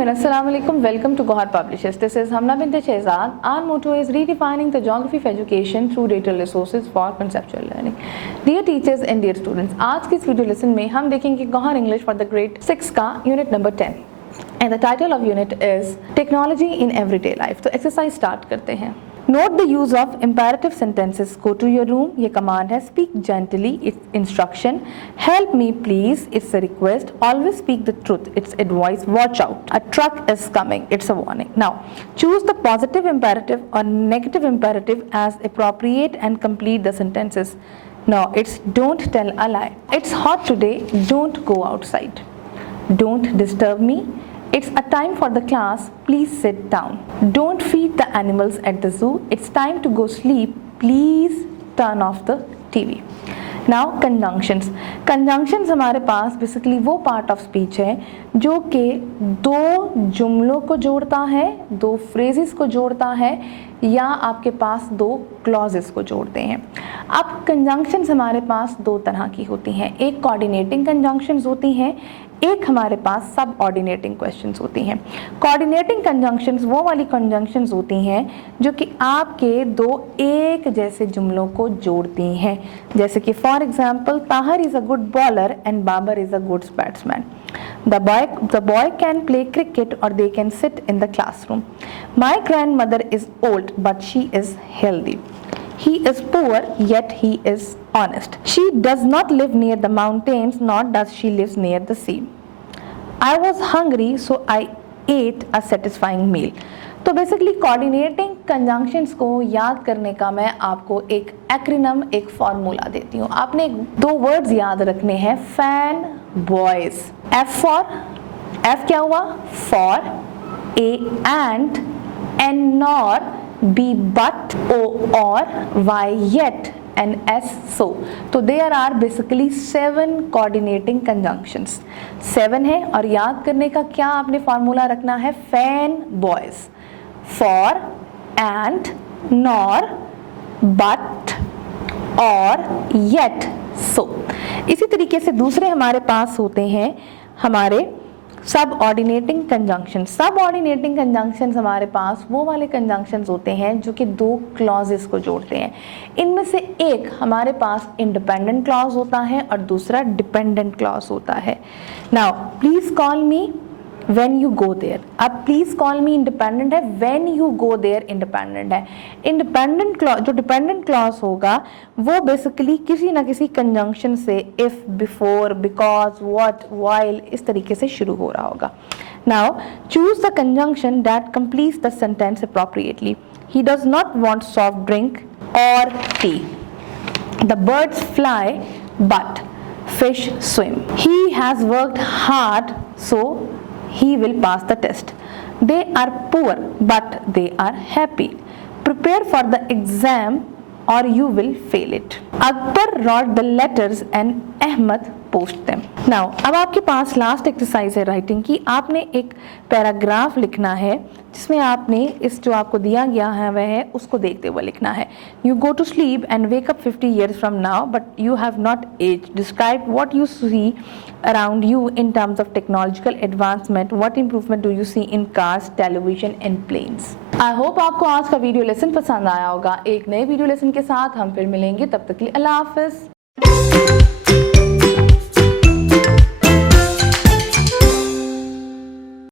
everyone, Assalamu alaikum. Welcome to Gohar Publishers. This is Hamna bint Shehzad. Our motto is redefining the geography of education through data resources for conceptual learning. Dear teachers and dear students, आज की इस video lesson में हम देखेंगे Gohar English for the grade 6 का unit number 10 and the title of unit is Technology in Everyday Life. तो exercise start करते हैं. Note the use of imperative sentences. Go to your room. ये command है. Speak gently. It's instruction. Help me please. It's a request. Always speak the truth. It's advice. Watch out. A truck is coming. It's a warning. Now, choose the positive imperative or negative imperative as appropriate and complete the sentences. Now, it's don't tell a lie. It's hot today. Don't go outside. Don't disturb me. It's a time for the class. Please sit down. Don't feed the animals at the zoo. It's time to go sleep. Please turn off the TV. Now conjunctions. Conjunctions हमारे पास basically वो part of speech है जो कि दो जुमलों को जोड़ता है, दो फ्रेजेस को जोड़ता है या आपके पास दो क्लॉजेस को जोड़ते हैं. अब कंजंक्शंस हमारे पास दो तरह की होती हैं. एक कोऑर्डिनेटिंग कंजंक्शंस होती हैं, एक हमारे पास सब ऑर्डिनेटिंग क्वेश्चंस होती हैं. कोऑर्डिनेटिंग कंजंक्शंस वो वाली कंजंक्शंस होती हैं जो कि आपके दो एक जैसे जुमलों को जोड़ती हैं. जैसे कि for example, Tahir is a good bowler and Babar is a good batsman. The boy can play cricket or they can sit in the classroom. My grandmother is old but she is healthy. He is poor yet he is honest. She does not live near the mountains nor does she live near the sea. I was hungry so I ate a satisfying meal. तो basically coordinating conjunctions को याद करने का मैं आपको एक acronym, एक formula देती हूँ. आपने दो वर्ड्स याद रखने हैं, फैन बॉयज. एफ क्या हुआ? For, A and, N nor, B but, O or, Y yet, and s so. तो there are basically 7 coordinating conjunctions. 7 है और याद करने का क्या आपने फॉर्मूला रखना है? Fan boys, for, and, nor, but, और, yet, so. इसी तरीके से दूसरे हमारे पास होते हैं हमारे सब ऑर्डिनेटिंग कंजंक्शन. सब ऑर्डिनेटिंग कंजंक्शंस हमारे पास वो वाले कंजंक्शंस होते हैं जो कि दो क्लॉजेस को जोड़ते हैं. इनमें से एक हमारे पास इंडिपेंडेंट क्लॉज होता है और दूसरा डिपेंडेंट क्लॉज होता है. Now please call me when you go there. अब please call me इंडिपेंडेंट है, when you go there independent है. इंडिपेंडेंट क्लॉज, जो डिपेंडेंट क्लॉज होगा वो बेसिकली किसी ना किसी कंजंक्शन से if, before, because, what, while इस तरीके से शुरू हो रहा होगा. Now choose the conjunction that completes the sentence appropriately. He does not want soft drink or tea. The birds fly but fish swim. He has worked hard so he will pass the test. They are poor but they are happy. Prepare for the exam or you will fail it. Akbar wrote the letters and Ahmed post them. Now अब आपके पास last exercise है writing की. आपने एक paragraph लिखना है जिसमें आपने इस जो आपको दिया गया है वह है उसको देखते हुए लिखना है. You go to sleep and wake up 50 years from now but you have not aged. Describe what you see around you in terms of technological advancement. What improvement do you see in cars, television and planes? I hope आपको आज का video lesson पसंद आया होगा. एक नए video lesson के साथ हम फिर मिलेंगे. तब तक के लिए अल्लाह हाफिज़.